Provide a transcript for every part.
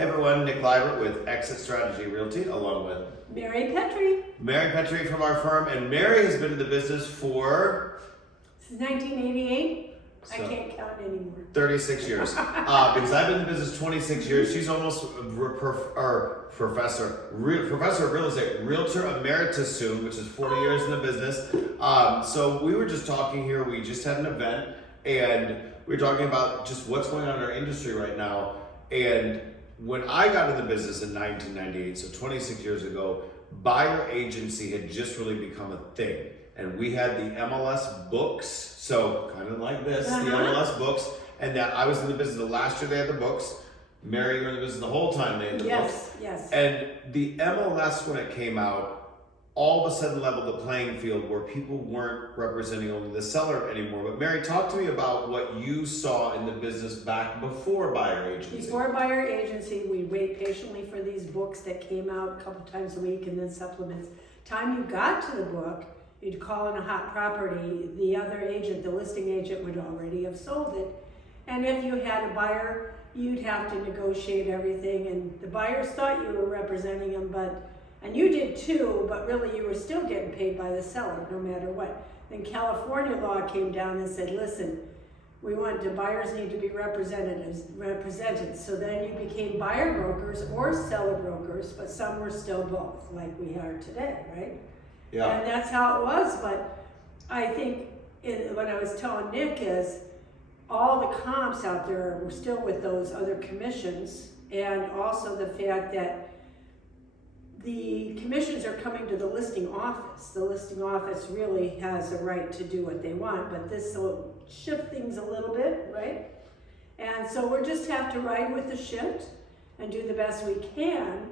Hey everyone, Nick Liebert with EXIT Strategy Realty, along with Mary Petri. Mary Petri from our firm, and Mary has been in the business for Since 1988. I So- can't count anymore. 36 years. Because I've been in the business 26 years. She's almost professor of real estate, Realtor Emeritus soon, which is 40 years in the business. So we were just talking here. We just had an event, and we were talking about just what's going on in our industry right now. And when I got in the business in 1998, so 26 years ago, buyer agency had just really become a thing. And we had the MLS books, so kind of like this, the MLS books. And that I was in the business the last year they had the books. Mary, you were in the business the whole time they had the books. Yes. And the MLS, when it came out, all of a sudden leveled the playing field where people weren't representing only the seller anymore. But Mary, talk to me about what you saw in the business back before buyer agency. Before buyer agency, we wait patiently for these books that came out a couple times a week and then supplements. Time you got to the book, you'd call in a hot property, the other agent, the listing agent would already have sold it. And if you had a buyer, you'd have to negotiate everything, and the buyers thought you were representing them, and you did too, but really you were still getting paid by the seller no matter what. Then California law came down and said, listen, we want the buyers need to be represented. So then you became buyer brokers or seller brokers, but some were still both, like we are today, right? Yeah. And that's how it was, but I think what I was telling Nick is all the comps out there were still with those other commissions, and also the fact that the commissions are coming to the listing office. The listing office really has a right to do what they want, but this will shift things a little bit, right? And so we'll just have to ride with the shift and do the best we can,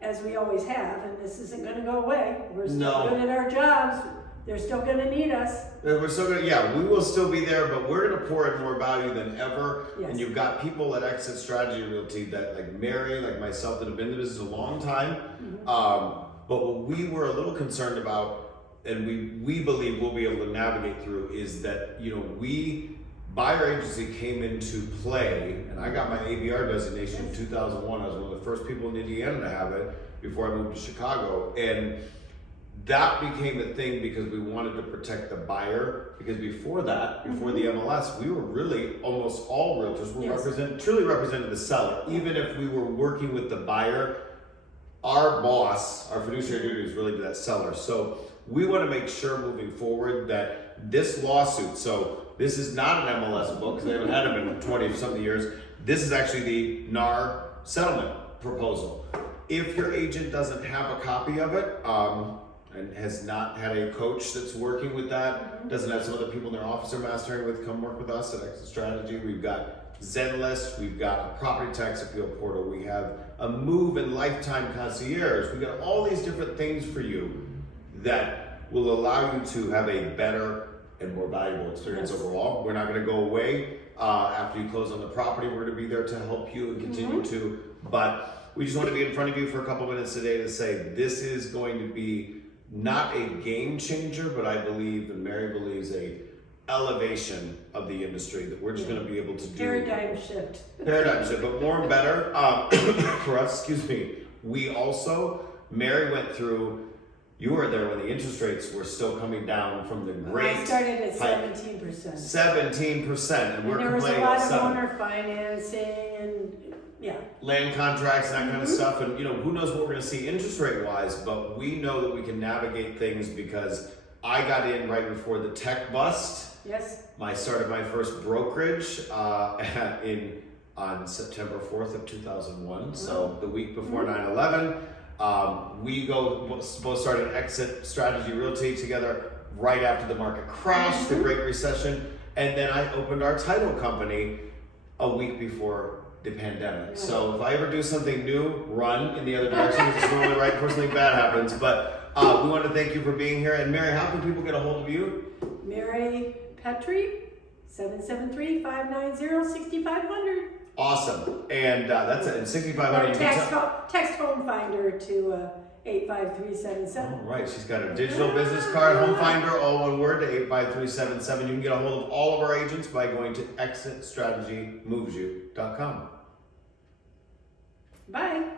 as we always have, and this isn't gonna go away. We're still good at our jobs. They're still gonna need us. We're still gonna, yeah, we will still be there, but we're gonna pour in more value than ever. Yes. And you've got people at EXIT Strategy Realty that, like Mary, like myself, that have been in the business a long time. But what we were a little concerned about, and we believe we'll be able to navigate through, is that, buyer agency came into play, and I got my ABR designation in 2001. I was one of the first people in Indiana to have it before I moved to Chicago. And that became a thing because we wanted to protect the buyer, because before that, before the MLS, we were really, almost all realtors were truly represented the seller. Even if we were working with the buyer, our boss, our fiduciary duty is really to that seller. So we want to make sure moving forward that this lawsuit, so this is not an MLS book, because they haven't had them in 20 something years. This is actually the NAR settlement proposal. If your agent doesn't have a copy of it, and has not had a coach that's working with that, doesn't have some other people in their office they're mastering with, come work with us at EXIT Strategy. We've got Zenlist, we've got a property tax appeal portal, we have a move and lifetime concierge. We've got all these different things for you that will allow you to have a better and more valuable experience overall. We're not gonna go away after you close on the property. We're gonna be there to help you and continue to, but we just want to be in front of you for a couple minutes today to say this is going to be not a game changer, but I believe, and Mary believes, a elevation of the industry that we're just going to be able to do. Paradigm shift, but more and better for us. Excuse me. We also, Mary went through. You were there when the interest rates were still coming down from the great. I started at 17%. 17%, and we're there was a complaining lot about of owner financing and land contracts and that kind of stuff, and who knows what we're going to see interest rate wise, but we know that we can navigate things because I got in right before the tech bust. Yes. I started my first brokerage on September 4th of 2001, so the week before 9/11. We both started EXIT Strategy Realty together right after the market crashed, the Great Recession, and then I opened our title company a week before the pandemic. So if I ever do something new, run in the other direction, which is normally right before something bad happens. But we want to thank you for being here. And Mary, how can people get a hold of you? Mary Petri, 773-590-6500. Awesome. And that's it. And 6500. Text HomeFinder to 85377. All right. She's got a digital business card, HomeFinder, all one word, to 85377. You can get a hold of all of our agents by going to exitstrategymovesyou.com. Bye.